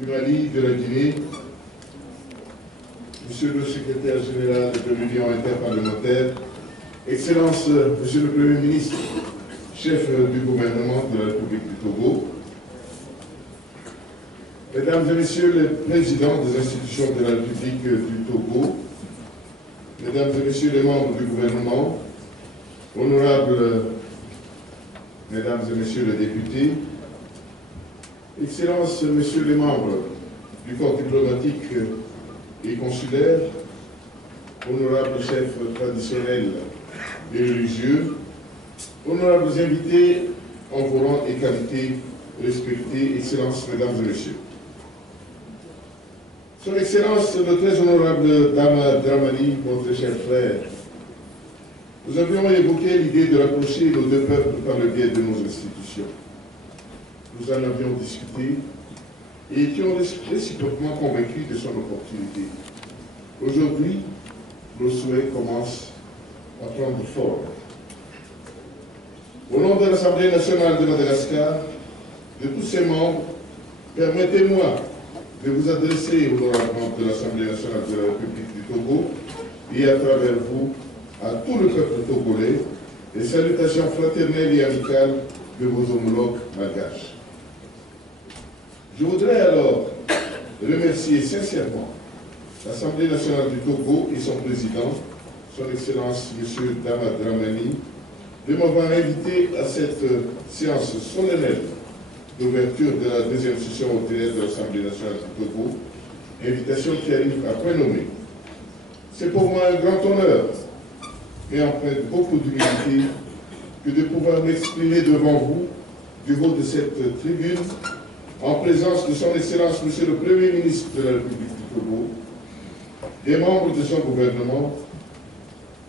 du Mali, de la Guinée, Monsieur le secrétaire général de l'Union interparlementaire, Excellence, Monsieur le Premier ministre, chef du gouvernement de la République du Togo, Mesdames et Messieurs les présidents des institutions de la République du Togo, Mesdames et Messieurs les membres du gouvernement, honorables Mesdames et Messieurs les députés, Excellences, Messieurs les membres du corps diplomatique et consulaire, honorables chefs traditionnels et religieux, honorables invités en vos rangs et qualités respectés, Excellences, Mesdames et Messieurs. Son Excellence, le très honorable Dama Dramani, notre cher frère, nous avions évoqué l'idée de rapprocher nos deux peuples par le biais de nos institutions. Nous en avions discuté et étions réciproquement convaincus de son opportunité. Aujourd'hui, nos souhaits commencent à prendre forme. Au nom de l'Assemblée nationale de Madagascar, de tous ses membres, permettez-moi de vous adresser, honorable membre de l'Assemblée nationale de la République du Togo, et à travers vous, à tout le peuple togolais, les salutations fraternelles et amicales de vos homologues malgaches. Je voudrais alors remercier sincèrement l'Assemblée nationale du Togo et son président, son Excellence M. Dama Dramani, de m'avoir invité à cette séance solennelle d'ouverture de la deuxième session ordinaire de l'Assemblée nationale du Togo, invitation qui arrive à point nommé. C'est pour moi un grand honneur et empreinte beaucoup d'humilité que de pouvoir m'exprimer devant vous du haut de cette tribune en présence de son Excellence Monsieur le Premier ministre de la République du Togo, des membres de son gouvernement,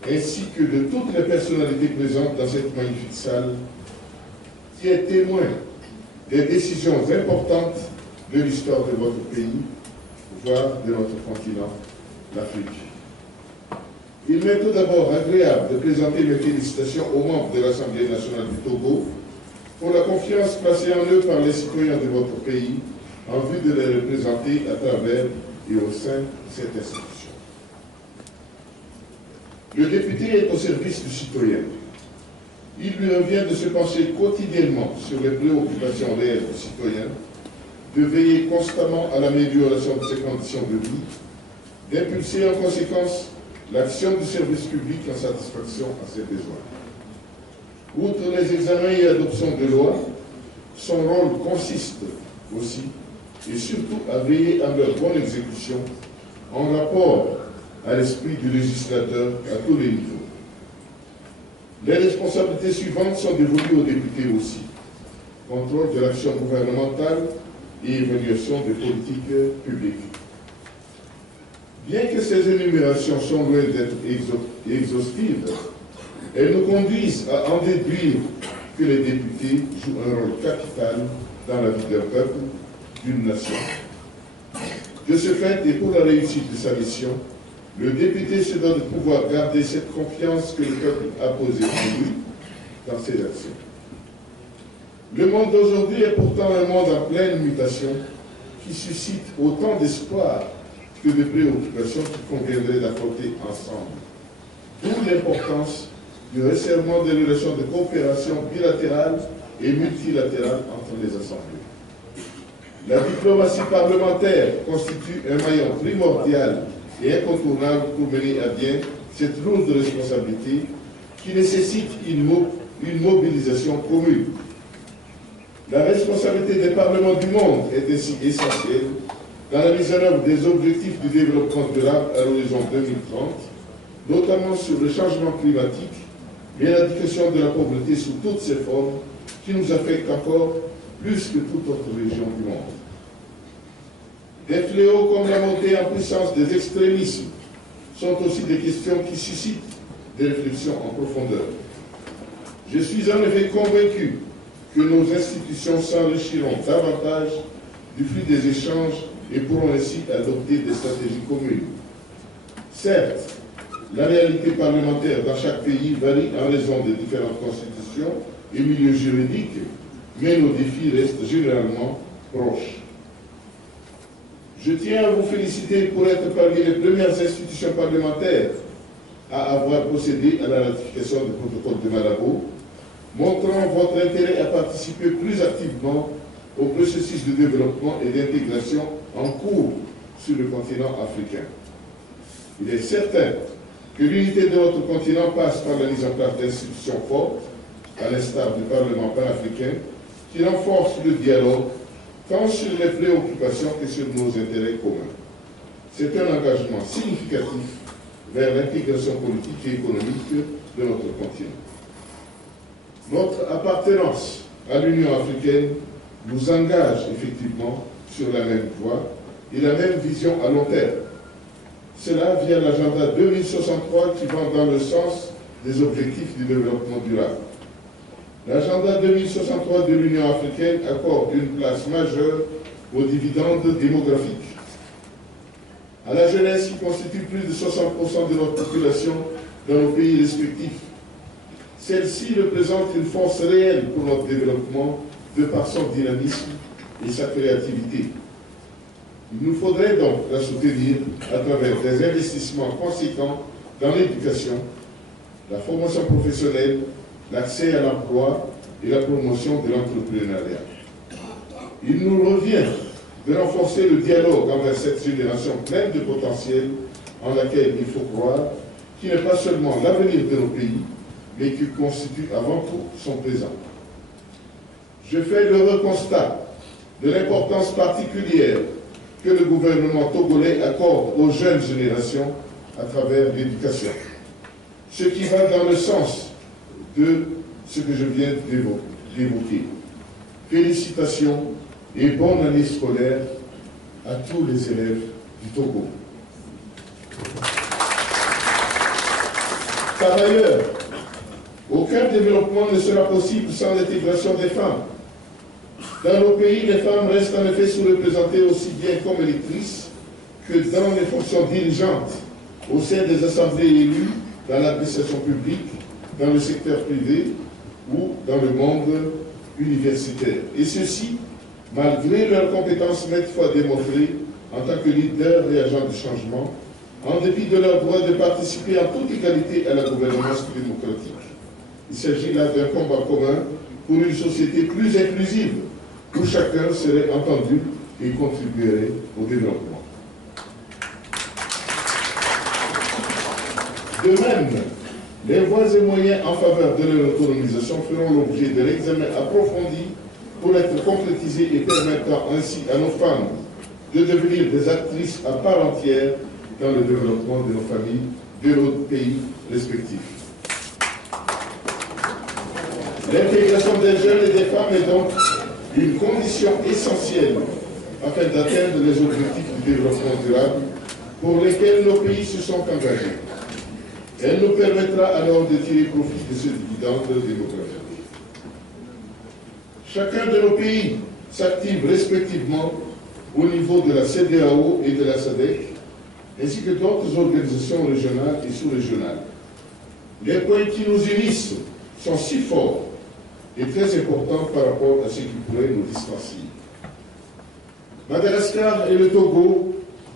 ainsi que de toutes les personnalités présentes dans cette magnifique salle, qui est témoin des décisions importantes de l'histoire de votre pays, voire de notre continent, l'Afrique. Il m'est tout d'abord agréable de présenter mes félicitations aux membres de l'Assemblée nationale du Togo pour la confiance placée en eux par les citoyens de votre pays en vue de les représenter à travers et au sein de cette institution. Le député est au service du citoyen. Il lui revient de se pencher quotidiennement sur les préoccupations réelles du citoyen, de veiller constamment à l'amélioration de ses conditions de vie, d'impulser en conséquence l'action du service public en satisfaction à ses besoins. Outre les examens et adoptions de lois, son rôle consiste aussi et surtout à veiller à leur bonne exécution en rapport à l'esprit du législateur à tous les niveaux. Les responsabilités suivantes sont dévolues aux députés aussi. Contrôle de l'action gouvernementale et évaluation des politiques publiques. Bien que ces énumérations sont loin d'être exhaustives, elles nous conduisent à en déduire que les députés jouent un rôle capital dans la vie d'un peuple, d'une nation. De ce fait, et pour la réussite de sa mission, le député se doit de pouvoir garder cette confiance que le peuple a posée en lui dans ses actions. Le monde d'aujourd'hui est pourtant un monde en pleine mutation qui suscite autant d'espoir que de préoccupations qu'il conviendrait d'affronter ensemble. D'où l'importance du resserrement des relations de coopération bilatérale et multilatérale entre les assemblées. La diplomatie parlementaire constitue un maillon primordial et incontournable pour mener à bien cette lourde responsabilité qui nécessite une mobilisation commune. La responsabilité des parlements du monde est ainsi essentielle dans la mise en œuvre des objectifs du développement durable à l'horizon 2030, notamment sur le changement climatique et l'éradication de la pauvreté sous toutes ses formes qui nous affectent encore plus que toute autre région du monde. Des fléaux comme la montée en puissance des extrémismes sont aussi des questions qui suscitent des réflexions en profondeur. Je suis en effet convaincu que nos institutions s'enrichiront davantage du flux des échanges et pourront ainsi adopter des stratégies communes. Certes, la réalité parlementaire dans chaque pays varie en raison des différentes constitutions et milieux juridiques, mais nos défis restent généralement proches. Je tiens à vous féliciter pour être parmi les premières institutions parlementaires à avoir procédé à la ratification du protocole de Malabo, montrant votre intérêt à participer plus activement au processus de développement et d'intégration en cours sur le continent africain. Il est certain que l'unité de notre continent passe par la mise en place d'institutions fortes, à l'instar du Parlement panafricain, qui renforcent le dialogue tant sur les préoccupations que sur nos intérêts communs. C'est un engagement significatif vers l'intégration politique et économique de notre continent. Notre appartenance à l'Union africaine nous engage effectivement sur la même voie et la même vision à long terme. Cela via l'agenda 2063 qui va dans le sens des objectifs du développement durable. L'agenda 2063 de l'Union africaine accorde une place majeure aux dividendes démographiques. À la jeunesse qui constitue plus de 60% de notre population dans nos pays respectifs. Celle-ci représente une force réelle pour notre développement de par son dynamisme et sa créativité. Il nous faudrait donc la soutenir à travers des investissements conséquents dans l'éducation, la formation professionnelle, l'accès à l'emploi et la promotion de l'entrepreneuriat. Il nous revient de renforcer le dialogue envers cette génération pleine de potentiel en laquelle il faut croire, qui n'est pas seulement l'avenir de nos pays, mais qui constitue avant tout son présent. Je fais le constat de l'importance particulière que le gouvernement togolais accorde aux jeunes générations à travers l'éducation, ce qui va dans le sens de ce que je viens d'évoquer. Félicitations et bonne année scolaire à tous les élèves du Togo. Par ailleurs, aucun développement ne sera possible sans l'intégration des femmes. Dans nos pays, les femmes restent en effet sous-représentées aussi bien comme électrices que dans les fonctions dirigeantes, au sein des assemblées élues, dans l'administration publique, dans le secteur privé ou dans le monde universitaire. Et ceci, malgré leurs compétences maintes fois démontrées en tant que leaders et agents du changement, en dépit de leur droit de participer en toute égalité à la gouvernance démocratique. Il s'agit là d'un combat commun pour une société plus inclusive, où chacun serait entendu et contribuerait au développement. De même, les voies et moyens en faveur de leur autonomisation feront l'objet de l'examen approfondi pour être concrétisés et permettant ainsi à nos femmes de devenir des actrices à part entière dans le développement de nos familles, de nos pays respectifs. L'intégration des jeunes et des femmes est donc une condition essentielle afin d'atteindre les objectifs du développement durable pour lesquels nos pays se sont engagés. Elle nous permettra alors de tirer profit de ce dividende démographique. Chacun de nos pays s'active respectivement au niveau de la CEDEAO et de la SADC, ainsi que d'autres organisations régionales et sous-régionales. Les points qui nous unissent sont si forts et très importants par rapport à ce qui pourrait nous distancier. Madagascar et le Togo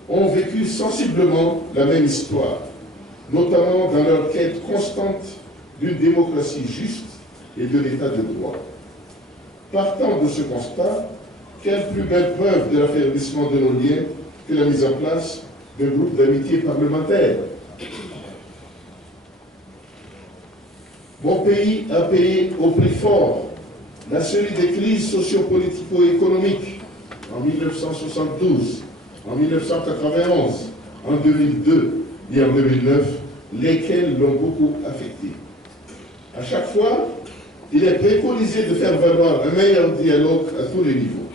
ont vécu sensiblement la même histoire, notamment dans leur quête constante d'une démocratie juste et de l'état de droit. Partant de ce constat, quelle plus belle preuve de l'affaiblissement de nos liens que la mise en place d'un groupe d'amitié parlementaire. Mon pays a payé au prix fort la série des crises socio-politico-économiques en 1972, en 1991, en 2002 et en 2009, lesquelles l'ont beaucoup affecté. À chaque fois, il est préconisé de faire valoir un meilleur dialogue à tous les niveaux,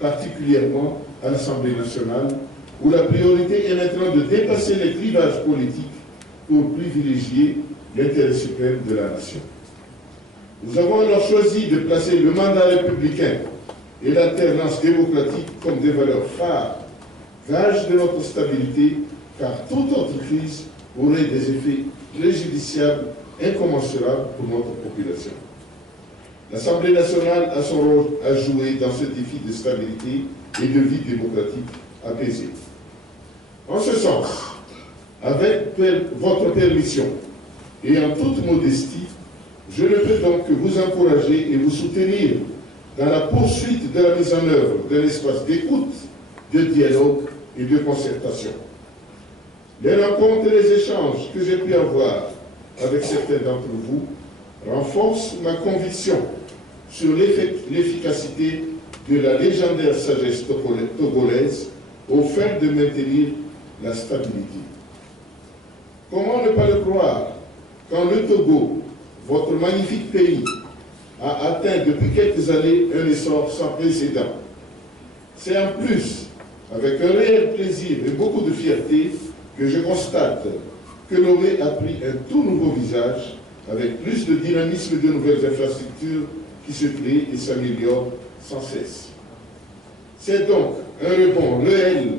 particulièrement à l'Assemblée nationale, où la priorité est maintenant de dépasser les clivages politiques pour privilégier l'intérêt suprême de la nation. Nous avons alors choisi de placer le mandat républicain et l'alternance démocratique comme des valeurs phares, gage de notre stabilité, car toute autre crise aurait des effets préjudiciables incommensurables pour notre population. L'Assemblée nationale a son rôle à jouer dans ce défi de stabilité et de vie démocratique apaisée. En ce sens, avec votre permission et en toute modestie, je ne peux donc que vous encourager et vous soutenir dans la poursuite de la mise en œuvre d'un espace d'écoute, de dialogue et de concertation. Les rencontres et les échanges que j'ai pu avoir avec certains d'entre vous renforcent ma conviction sur l'efficacité de la légendaire sagesse togolaise au fait de maintenir la stabilité. Comment ne pas le croire quand le Togo, votre magnifique pays, a atteint depuis quelques années un essor sans précédent. C'est en plus avec un réel plaisir et beaucoup de fierté que je constate que Lomé a pris un tout nouveau visage avec plus de dynamisme et de nouvelles infrastructures qui se créent et s'améliorent sans cesse. C'est donc un rebond réel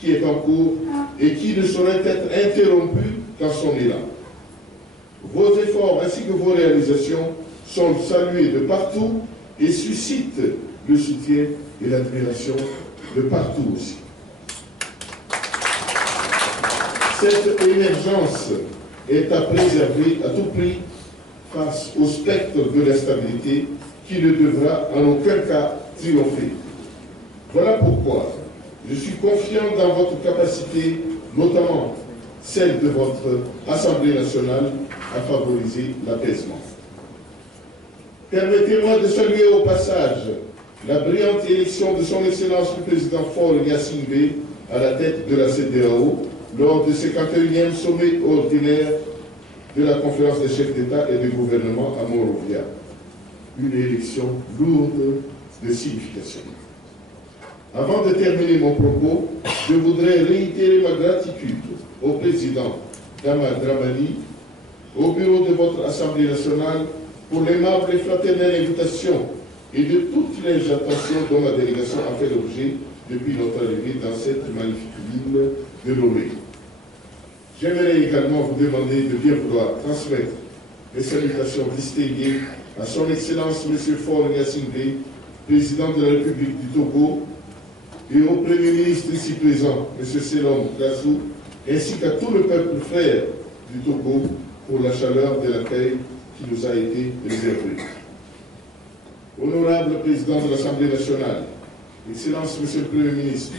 qui est en cours et qui ne saurait être interrompu dans son élan. Vos efforts ainsi que vos réalisations sont salués de partout et suscitent le soutien et l'admiration de partout aussi. Cette émergence est à préserver à tout prix face au spectre de l'instabilité qui ne devra en aucun cas triompher. Voilà pourquoi je suis confiant dans votre capacité, notamment celle de votre Assemblée nationale, à favoriser l'apaisement. Permettez-moi de saluer au passage la brillante élection de son Excellence le Président Faure Gnassingbé à la tête de la CEDEAO lors du 51e sommet ordinaire de la conférence des chefs d'État et de gouvernement à Monrovia. Une élection lourde de signification. Avant de terminer mon propos, je voudrais réitérer ma gratitude au président Dama Dramani, au bureau de votre Assemblée nationale, pour l'aimable et fraternelle invitation et de toutes les attentions dont ma délégation a fait l'objet depuis notre arrivée dans cette magnifique ville de Lomé. J'aimerais également vous demander de bien vouloir transmettre les salutations distinguées à son Excellence M. Faure Gnassingbé, président de la République du Togo, et au Premier ministre ici présent, M. Selom Gassou, ainsi qu'à tout le peuple frère du Togo pour la chaleur de l'accueil qui nous a été réservé. Honorable président de l'Assemblée nationale, Excellence Monsieur le Premier ministre,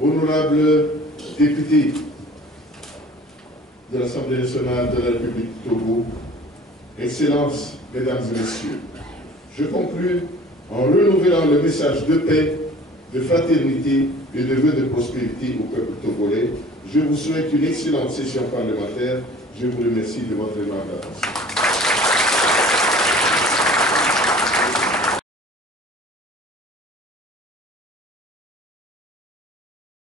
honorables députés de l'Assemblée nationale de la République du Togo, Excellences, Mesdames et Messieurs, je conclus en renouvelant le message de paix, de fraternité et de vœux de prospérité au peuple togolais. Je vous souhaite une excellente session parlementaire. Je vous remercie de votre aimable attention.